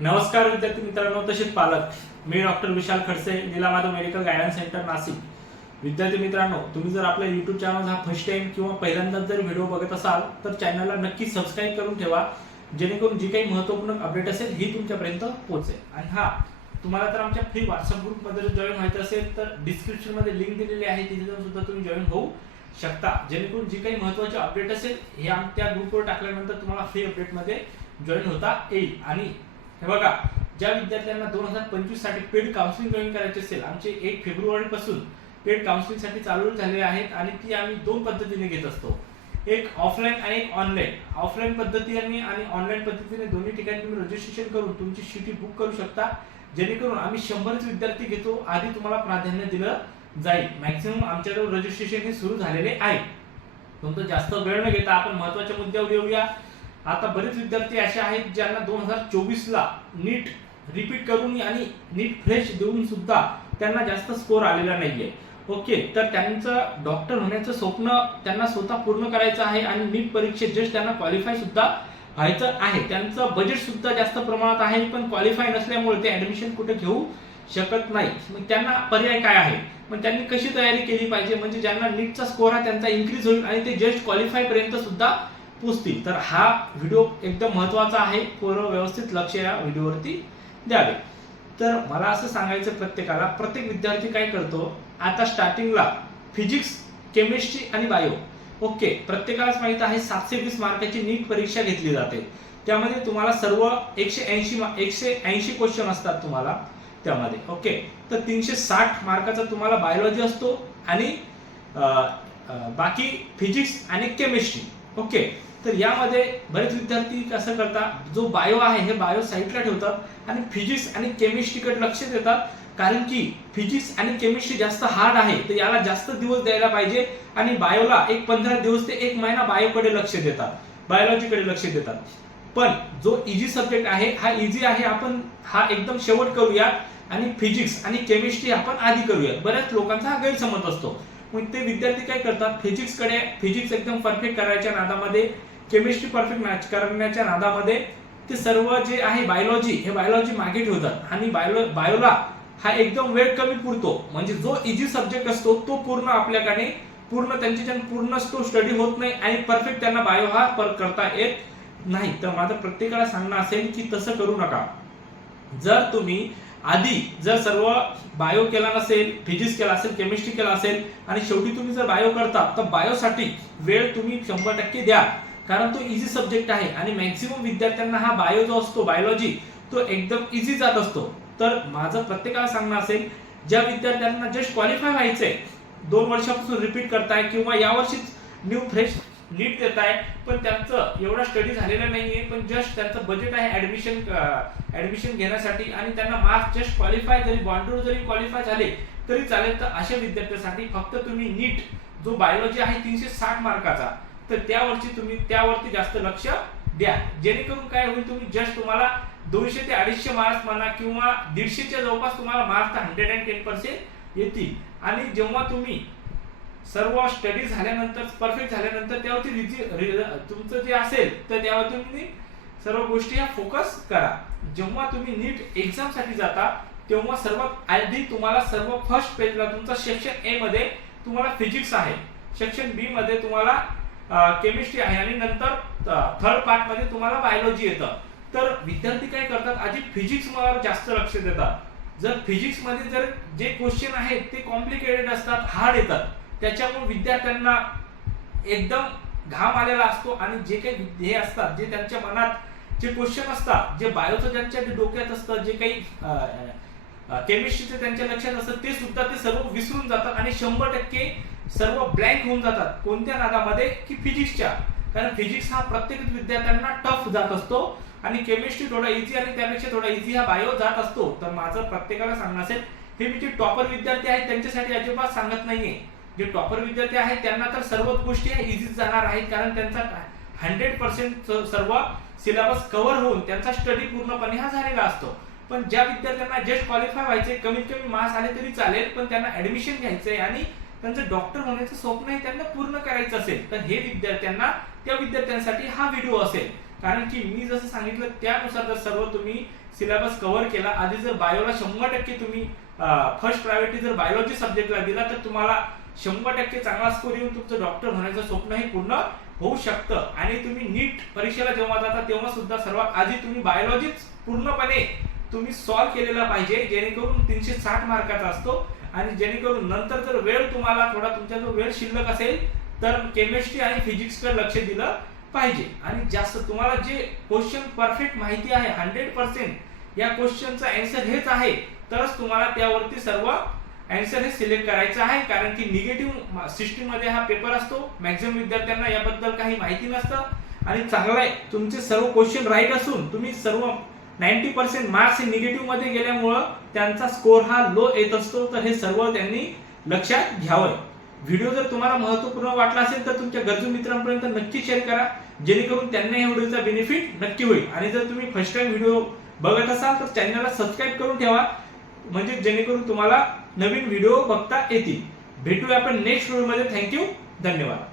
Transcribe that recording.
नमस्कार विद्यार्थी मित्रांनो तसेच पालक. मी doctor Vishal Khadse Nilamadhav medical guidance centre Nashik. विद्यार्थी मित्रांनो तुम्ही जर आपल्या युट्यूब चॅनल हा फर्स्ट टाइम किंवा पहिल्यांदाच जर व्हिडिओ बघत असाल तर चॅनलला नक्की सबस्क्राईब करून ठेवा. जेणेकरून जी काही महत्त्वपूर्ण अपडेट असेल ही तुमच्यापर्यंत पोहोचेल. आणि हा तुम्हाला तर आमच्या फ्री व्हॉट्सअप ग्रुपमध्ये जॉईन व्हायचं असेल तर डिस्क्रिप्शनमध्ये लिंक दिलेली आहे तिथे जाऊन सुद्धा तुम्ही जॉईन होऊ शकता. जेणेकरून जी काही महत्त्वाचे अपडेट असेल हे आम त्या ग्रुपवर टाकल्यानंतर तुम्हाला फ्री अपडेटमध्ये जॉईन होता येईल. आणि हे बघा ज्या विद्यार्थ्यांना दोन हजार पंचवीससाठी पेड काउन्सिलिंग जॉईन करायचे असेल आमचे एक फेब्रुवारी पासून पेड काउन्सिलिंगसाठी चालू झाले आहेत आणि ती आम्ही दोन पद्धतीने घेत असतो. एक ऑफलाईन आणि एक ऑनलाईन ऑफलाईन पद्धतीने आणि ऑनलाईन पद्धतीने दोन्ही ठिकाणी तुम्ही रजिस्ट्रेशन करून तुमची शीटी बुक करू शकता. जेणेकरून आम्ही शंभरच विद्यार्थी घेतो आधी तुम्हाला प्राधान्य दिलं जाईल. मॅक्सिमम आमच्याजवळ रजिस्ट्रेशन हे सुरू झालेले आहे. तुमचं जास्त वेळ न घेता आपण महत्त्वाच्या मुद्द्यावर येऊया. आता बरेच विद्यार्थी असे आहेत ज्यांना दोन हजार चोवीस ला नीट रिपीट करून आणि नीट फ्रेश देऊन सुद्धा त्यांना जास्त स्कोर आलेला नाहीये. ओके तर त्यांचं डॉक्टर होण्याचं स्वप्न त्यांना स्वतः पूर्ण करायचं आहे आणि नीट परीक्षेत जस्ट त्यांना क्वालिफाय सुद्धा व्हायचं आहे. त्यांचं बजेट सुद्धा जास्त प्रमाणात आहे पण क्वालिफाय नसल्यामुळे ते ऍडमिशन कुठे घेऊ शकत नाही. मग त्यांना पर्याय काय आहे? मग त्यांनी कशी तयारी केली पाहिजे? म्हणजे ज्यांना नीटचा स्कोर हा त्यांचा इन्क्रीज होईल आणि ते जस्ट क्वालिफाय पर्यंत सुद्धा पुसतील. तर हा व्हिडिओ एकदम महत्त्वाचा आहे. पोरं व्यवस्थित लक्ष या व्हिडिओवरती द्यावे. तर मला असं सांगायचं प्रत्येकाला प्रत्येक विद्यार्थी काय करतो? आता स्टार्टिंगला फिजिक्स केमिस्ट्री आणि बायो ओके प्रत्येकालाच माहीत आहे सातशे वीस मार्काची नीट परीक्षा घेतली जाते. त्यामध्ये तुम्हाला सर्व एकशे ऐंशी एकशे ऐंशी क्वेश्चन असतात तुम्हाला त्यामध्ये. ओके तर तीनशे साठ मार्काचा तुम्हाला बायोलॉजी असतो आणि बाकी फिजिक्स आणि केमिस्ट्री ओके. तर यामध्ये बरेच विद्यार्थी कसं करतात? जो बायो आहे हे बायो साईडला ठेवतात आणि फिजिक्स आणि केमिस्ट्रीकडे लक्ष देतात. कारण की फिजिक्स आणि केमिस्ट्री जास्त हार्ड आहे. तर याला जास्त दिवस द्यायला पाहिजे आणि बायोला एक पंधरा दिवस ते एक महिना बायोकडे लक्ष देतात. बायोलॉजीकडे लक्ष देतात. पण जो इझी सब्जेक्ट आहे हा इझी आहे आपण हा एकदम शेवट करूया आणि फिजिक्स आणि केमिस्ट्री आपण आधी करूया बऱ्याच लोकांचा हा गैरसमज असतो. मग ते विद्यार्थी काय करतात? फिजिक्सकडे फिजिक्स एकदम परफेक्ट करायच्या नादामध्ये केमिस्ट्री परफेक्ट मॅच करण्याच्या नादामध्ये ते सर्व जे आहे बायोलॉजी हे बायोलॉजी मागे ठेवतात. आणि बायो बायोला हा एकदम वेळ कमी पुरतो. म्हणजे जो इझी सब्जेक्ट असतो तो पूर्ण आपल्याकडे पूर्ण त्यांच्या पूर्ण तो स्टडी होत नाही आणि परफेक्ट त्यांना बायो हा पर करता येत नाही. तर माझं प्रत्येकाला सांगणं असेल की तसं करू नका. जर तुम्ही आधी जर सर्व बायो केला नसेल फिजिक्स केला असेल केमिस्ट्री केला असेल आणि शेवटी तुम्ही जर बायो करता तर बायोसाठी वेळ तुम्ही शंभर टक्के द्या. कारण तो इझी सब्जेक्ट आहे आणि मॅक्झिमम विद्यार्थ्यांना हा बायो जो असतो बायोलॉजी तो एकदम इझी जात असतो. तर माझं प्रत्येकाला सांगणं असेल ज्या विद्यार्थ्यांना जस्ट क्वालिफाय व्हायचंय दोन वर्षापासून रिपीट करताय किंवा यावर्षीच न्यू फ्रेश नीट देत आहे पण त्यांचं एवढा स्टडी झालेला नाहीये पण जस्ट त्यांचं बजेट आहे ऍडमिशन ऍडमिशन घेण्यासाठी आणि त्यांना मार्क्स जस्ट क्वालिफाय जरी बॉन्डवर जरी क्वालिफाय झाले तरी चालेल तर अशा विद्यार्थ्यांसाठी फक्त तुम्ही नीट जो बायोलॉजी आहे तीनशे साठ मार्काचा तर त्यावरची तुम्ही त्यावरती जास्त लक्ष द्या. जेणेकरून काय होईल तुम्ही जस्ट तुम्हाला दोनशे ते अडीचशे मार्क्स म्हणा किंवा दीडशेच्या जवळपास तुम्हाला marks hundred and ten percent येतील. आणि जेव्हा तुम्ही सर्व स्टडी झाल्यानंतर परफेक्ट झाल्यानंतर त्यावरती रिजी रि- तुमचं जे असेल तर त्यावर तुम्ही सर्व गोष्टी ह्या फोकस करा. जेव्हा तुम्ही नीट एक्झामसाठी जाता तेव्हा सर्वात आधी तुम्हाला सर्व फर्स्ट पेजला तुमचा सेक्शन ए मध्ये तुम्हाला फिजिक्स आहे. सेक्शन बी मध्ये तुम्हाला केमिस्ट्री आहे आणि नंतर थर्ड पार्टमध्ये तुम्हाला बायोलॉजी येतं. तर विद्यार्थी काय करतात आधी फिजिक्स मला जास्त लक्ष देतात. जर फिजिक्समध्ये जर जे क्वेश्चन आहेत ते कॉम्प्लिकेटेड असतात हार्ड येतात. त्याच्यामुळे विद्यार्थ्यांना एकदम घाम आलेला असतो आणि जे काही हे असतात जे त्यांच्या मनात जे क्वेश्चन असतात जे बायोचं त्यांच्या डोक्यात असतं जे काही केमिस्ट्रीचं त्यांच्या लक्षात असतं ते सुद्धा ते सर्व विसरून जातात आणि शंभर टक्के सर्व ब्लँक होऊन जातात कोणत्या नादामध्ये? की फिजिक्सच्या कारण फिजिक्स हा प्रत्येक विद्यार्थ्यांना टफ जात असतो आणि केमिस्ट्री थोडा इझी आणि त्यापेक्षा थोडा इझी हा बायो जात असतो. तर माझं प्रत्येकाला सांगणं असेल हे मी जे टॉपर विद्यार्थी आहेत त्यांच्यासाठी अजिबात सांगत नाहीये. जे टॉपर विद्यार्थी आहेत त्यांना तर सर्वच गोष्टी इझीच जाणार आहेत कारण त्यांचा हंड्रेड पर्सेंट सर्व सिलेबस कव्हर होऊन त्यांचा स्टडी पूर्णपणे हा झालेला असतो. पण ज्या विद्यार्थ्यांना जस्ट क्वालिफाय व्हायचे कमीत कमी मार्क्स आले तरी चालेल पण त्यांना ऍडमिशन घ्यायचंय आणि त्यांचं डॉक्टर होण्याचं स्वप्न हे त्यांना पूर्ण करायचं असेल तर हे विद्यार्थ्यांना त्या विद्यार्थ्यांसाठी हा व्हिडिओ असेल. कारण की मी जसं सांगितलं त्यानुसार जर सर्व तुम्ही सिलेबस कव्हर केला आधी जर बायोला शंभर टक्के तुम्ही फर्स्ट प्रायोरिटी जर बायोलॉजी सब्जेक्टला दिला तर तुम्हाला शंभर टक्के चांगला स्कोर येऊन तुमचं डॉक्टर होण्याचं स्वप्नही पूर्ण होऊ शकतं. आणि तुम्ही नीट परीक्षेला जेव्हा जाता तेव्हा सुद्धा सर्वात आधी तुम्ही बायोलॉजीच पूर्णपणे तुम्ही सॉल्व्ह केलेला पाहिजे. जेणेकरून तीनशे साठ मार्काचा असतो. आणि जेणेकरून नंतर जर वेळ तुम्हाला थोडा तुमच्या जो वेळ शिल्लक असेल तर केमिस्ट्री आणि फिजिक्सकडे लक्ष दिलं पाहिजे. आणि जास्त तुम्हाला जे क्वेश्चन परफेक्ट माहिती आहे हंड्रेड पर्सेंट या क्वेश्चनचा अँसर हेच आहे. तरच तुम्हाला त्यावरती सर्व अँसर हे सिलेक्ट करायचं आहे कारण की निगेटिव्ह सिस्टीममध्ये हा पेपर असतो. मॅक्झिमम विद्यार्थ्यांना याबद्दल काही माहिती नसतं. आणि चांगलं आहे तुमचे सर्व क्वेश्चन राईट असून तुम्ही सर्व नाईन्टी पर्सेंट मार्क्स हे निगेटिव्हमध्ये गेल्यामुळं त्यांचा स्कोर हा लो येत असतो. तर हे सर्व त्यांनी लक्षात घ्यावं. व्हिडिओ जर तुम्हाला महत्त्वपूर्ण वाटला असेल तर तुमच्या गरजू मित्रांपर्यंत नक्की शेअर करा. जेणेकरून त्यांना या व्हिडिओचा बेनिफिट नक्की होईल. आणि जर तुम्ही फर्स्ट टाइम व्हिडिओ बघत असाल तर चॅनलला सबस्क्राईब करून ठेवा. म्हणजे जेणेकरून तुम्हाला नवीन व्हिडिओ बघता येतील. भेटूया आपण नेक्स्ट व्हिडिओमध्ये थँक्यू धन्यवाद.